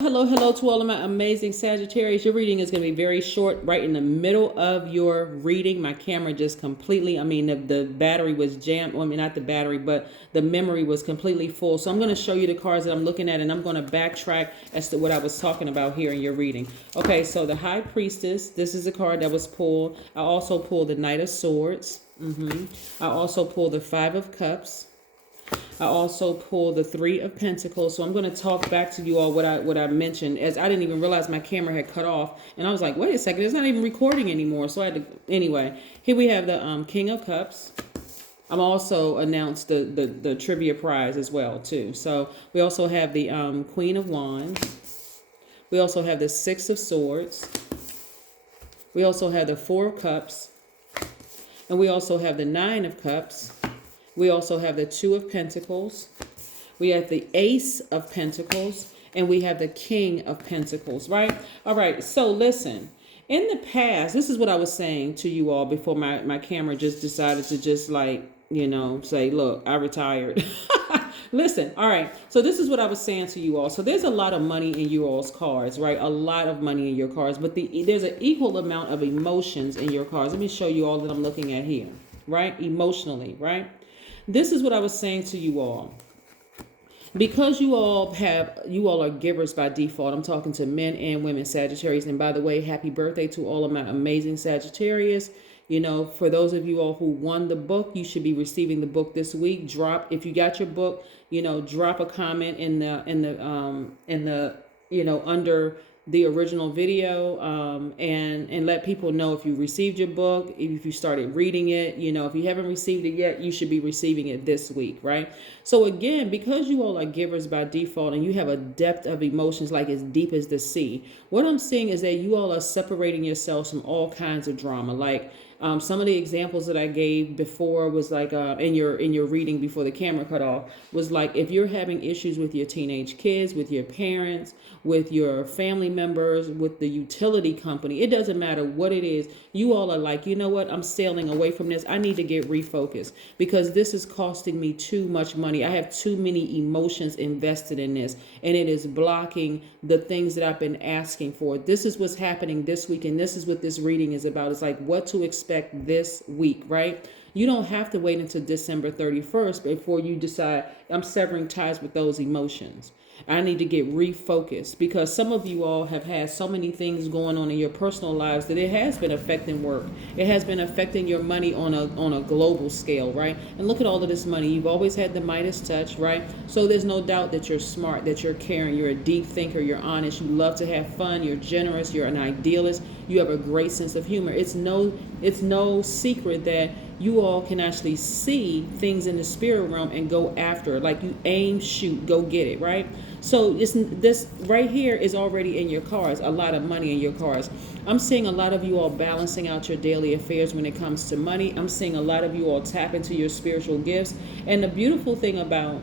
Hello to all of my amazing Sagittarius. Your reading is going to be very short, right in the middle of your reading. My camera just completely, the battery was jammed. Well, not the battery, but the memory was completely full. So I'm going to show you the cards that I'm looking at, and I'm going to backtrack as to what I was talking about here in your reading. Okay, so the High Priestess, this is a card that was pulled. I also pulled the Knight of Swords. I also pulled the Five of Cups. I also pulled the Three of Pentacles. So I'm going to talk back to you all what I mentioned, as I didn't even realize my camera had cut off. And I was like, wait a second, it's not even recording anymore. So I had to, anyway, here we have the King of Cups. I'm also announced the trivia prize as well, too. So we also have the Queen of Wands. We also have the Six of Swords. We also have the Four of Cups. And we also have the Nine of Cups. We also have the Two of Pentacles. We have the Ace of Pentacles. And we have the King of Pentacles, right? All right, so listen. In the past, this is what I was saying to you all before my camera just decided to just say, look, I retired. Listen, all right. So this is what I was saying to you all. So there's a lot of money in you all's cards, right? A lot of money in your cards. But there's an equal amount of emotions in your cards. Let me show you all that I'm looking at here, right? Emotionally, right? This is what I was saying to you all. Because you all are givers by default. I'm talking to men and women, Sagittarius. And by the way, happy birthday to all of my amazing Sagittarius. You know, for those of you all who won the book, you should be receiving the book this week. If you got your book, drop a comment in the under the original video, and let people know if you received your book, if you started reading it. If you haven't received it yet, you should be receiving it this week, right? So again, because you all are givers by default and you have a depth of emotions like as deep as the sea, what I'm seeing is that you all are separating yourselves from all kinds of drama. Like some of the examples that I gave before was like in your reading before the camera cut off was like, if you're having issues with your teenage kids, with your parents, with your family members, with the utility company, it doesn't matter what it is. You all are like, you know what? I'm sailing away from this. I need to get refocused because this is costing me too much money. I have too many emotions invested in this, and it is blocking the things that I've been asking for. This is what's happening this week, and this is what this reading is about. It's like what to expect this week, right? You don't have to wait until December 31st before you decide I'm severing ties with those emotions. I need to get refocused because some of you all have had so many things going on in your personal lives that it has been affecting work. It has been affecting your money on a global scale, right? And look at all of this money. You've always had the Midas touch, right? So there's no doubt that you're smart, that you're caring, you're a deep thinker, you're honest, you love to have fun, you're generous, you're an idealist, you have a great sense of humor. It's no secret that you all can actually see things in the spirit realm and go after it. Like you aim, shoot, go get it, right? So this right here is already in your cards, a lot of money in your cards. I'm seeing a lot of you all balancing out your daily affairs when it comes to money. I'm seeing a lot of you all tap into your spiritual gifts. And the beautiful thing about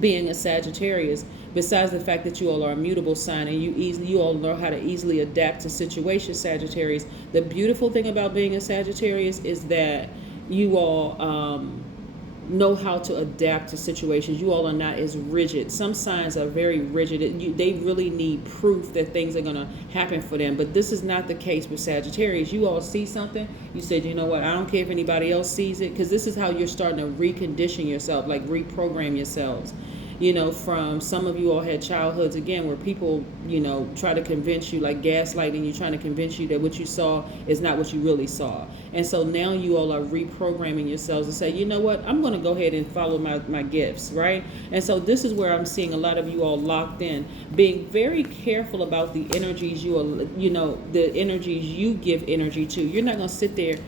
being a Sagittarius, besides the fact that you all are a mutable sign and you all know how to easily adapt to situations, Sagittarius, the beautiful thing about being a Sagittarius is that you all know how to adapt to situations. You all are not as rigid. Some signs are very rigid. They really need proof that things are going to happen for them. But this is not the case with Sagittarius. You all see something, you said, you know what, I don't care if anybody else sees it, because this is how you're starting to recondition yourself, like reprogram yourselves. From some of you all had childhoods, again, where people, try to convince you, like gaslighting you, trying to convince you that what you saw is not what you really saw. And so now you all are reprogramming yourselves to say, you know what, I'm going to go ahead and follow my gifts, right? And so this is where I'm seeing a lot of you all locked in, being very careful about the energies the energies you give energy to. You're not going to sit there.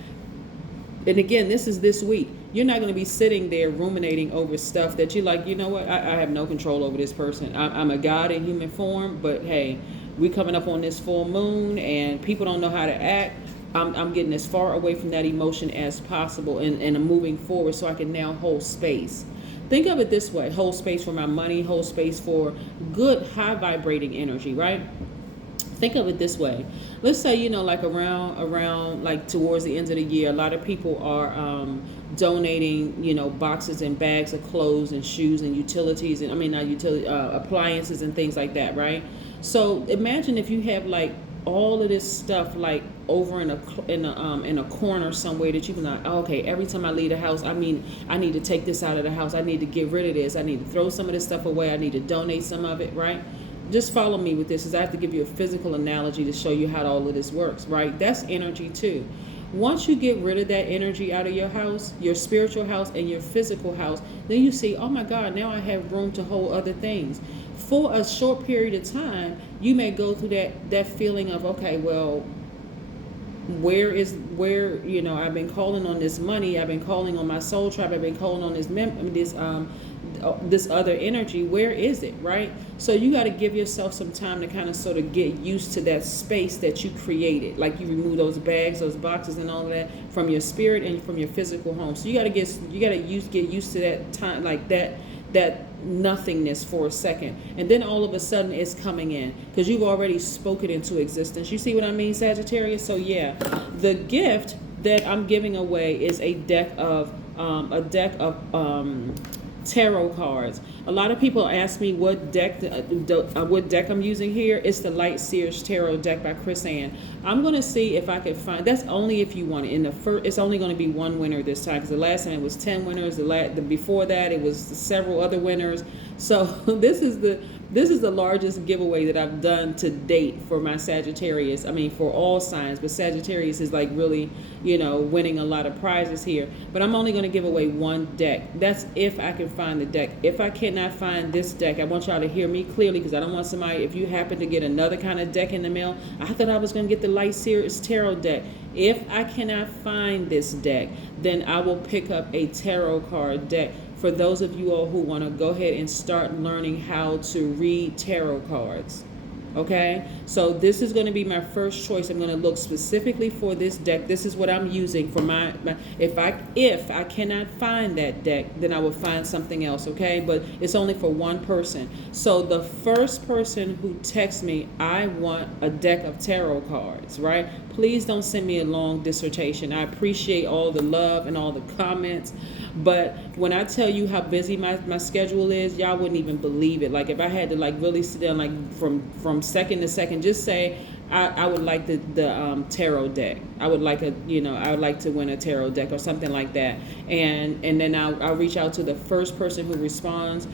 And again, this is this week. You're not going to be sitting there ruminating over stuff that you're like, you know what, I have no control over this person. I'm a God in human form, but hey, we coming up on this full moon and people don't know how to act. I'm getting as far away from that emotion as possible and I'm moving forward so I can now hold space. Think of it this way: hold space for my money, hold space for good, high vibrating energy, right? Think of it this way. Let's say, like around like towards the end of the year, a lot of people are donating, boxes and bags of clothes and shoes and utilities and not utility appliances and things like that, right? So imagine if you have like all of this stuff like over in a corner somewhere that you can like, oh, okay, every time I leave the house, I mean, I need to take this out of the house. I need to get rid of this. I need to throw some of this stuff away. I need to donate some of it, right? Just follow me with this, because I have to give you a physical analogy to show you how all of this works, right? That's energy too. Once you get rid of that energy out of your house, your spiritual house and your physical house, then you see, oh my God, now I have room to hold other things. For a short period of time, you may go through that feeling of, okay, well, where, you know, I've been calling on this money, I've been calling on my soul tribe, I've been calling on this other energy, where is it, right? So you got to give yourself some time to kind of sort of get used to that space that you created. Like you remove those bags, those boxes and all of that from your spirit and from your physical home. So you got to get used to that time, like that nothingness for a second, and then all of a sudden it's coming in because you've already spoken into existence. You see what I mean, Sagittarius? So yeah, the gift that I'm giving away is a deck of tarot cards. A lot of people ask me what deck I'm using here. It's the Light Seers Tarot deck by Chris Ann. I'm going to see if I can find, that's only if you want it. In the first, it's only going to be one winner this time, because the last time it was 10 winners. The before that it was several other winners. So this is the largest giveaway that I've done to date for my Sagittarius. I mean, for all signs, but Sagittarius is like really, you know, winning a lot of prizes here. But I'm only going to give away one deck. That's if I can find the deck. If I cannot find this deck, I want y'all to hear me clearly, because I don't want somebody, if you happen to get another kind of deck in the mail, I thought I was going to get the Light Series Tarot deck. If I cannot find this deck, then I will pick up a tarot card deck for those of you all who want to go ahead and start learning how to read tarot cards. Okay, so this is going to be my first choice. I'm going to look specifically for this deck. This is what I'm using for my if I cannot find that deck, then I will find something else. Okay, but it's only for one person. So the first person who texts me, I want a deck of tarot cards, right? Please don't send me a long dissertation. I appreciate all the love and all the comments, but when I tell you how busy my schedule is, y'all wouldn't even believe it. Like if I had to like really sit down, like from second to second, just say I would like the tarot deck. I would like I would like to win a tarot deck or something like that, and then I'll reach out to the first person who responds.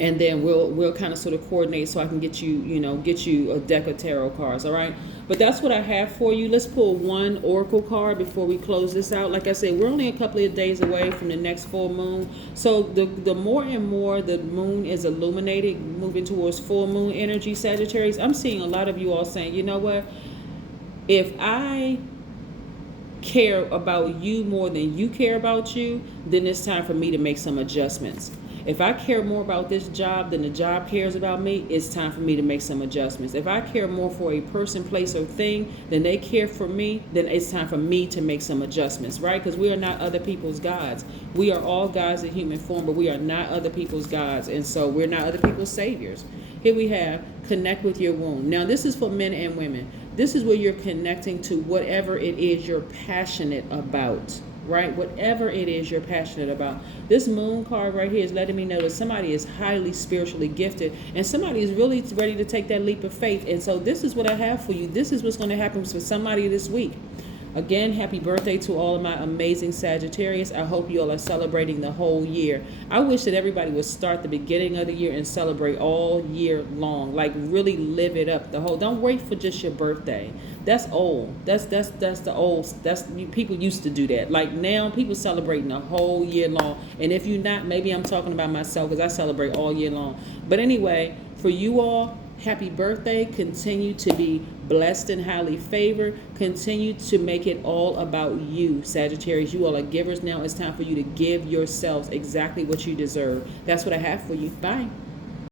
And then we'll kind of sort of coordinate so I can get you a deck of tarot cards. All right, but that's what I have for you. Let's pull one oracle card before we close this out. Like I said, we're only a couple of days away from the next full moon. So the more and more the moon is illuminated, moving towards full moon energy, Sagittarius, I'm seeing a lot of you all saying, you know what? If I care about you more than you care about you, then it's time for me to make some adjustments. If I care more about this job than the job cares about me, it's time for me to make some adjustments. If I care more for a person, place, or thing than they care for me, then it's time for me to make some adjustments, right? Because we are not other people's gods. We are all gods in human form, but we are not other people's gods. And so we're not other people's saviors. Here we have connect with your womb. Now, this is for men and women. This is where you're connecting to whatever it is you're passionate about. Right? Whatever it is you're passionate about. This moon card right here is letting me know that somebody is highly spiritually gifted and somebody is really ready to take that leap of faith. And so this is what I have for you. This is what's going to happen for somebody this week. Again, happy birthday to all of my amazing Sagittarius. I hope you all are celebrating the whole year. I wish that everybody would start the beginning of the year and celebrate all year long. Like really live it up. Don't wait for just your birthday. That's old. That's the old. People used to do that. Like now, people celebrating the whole year long. And if you're not, maybe I'm talking about myself because I celebrate all year long. But anyway, for you all, happy birthday. Continue to be blessed and highly favored. Continue to make it all about you, Sagittarius. You all are givers now. It's time for you to give yourselves exactly what you deserve. That's what I have for you. Bye.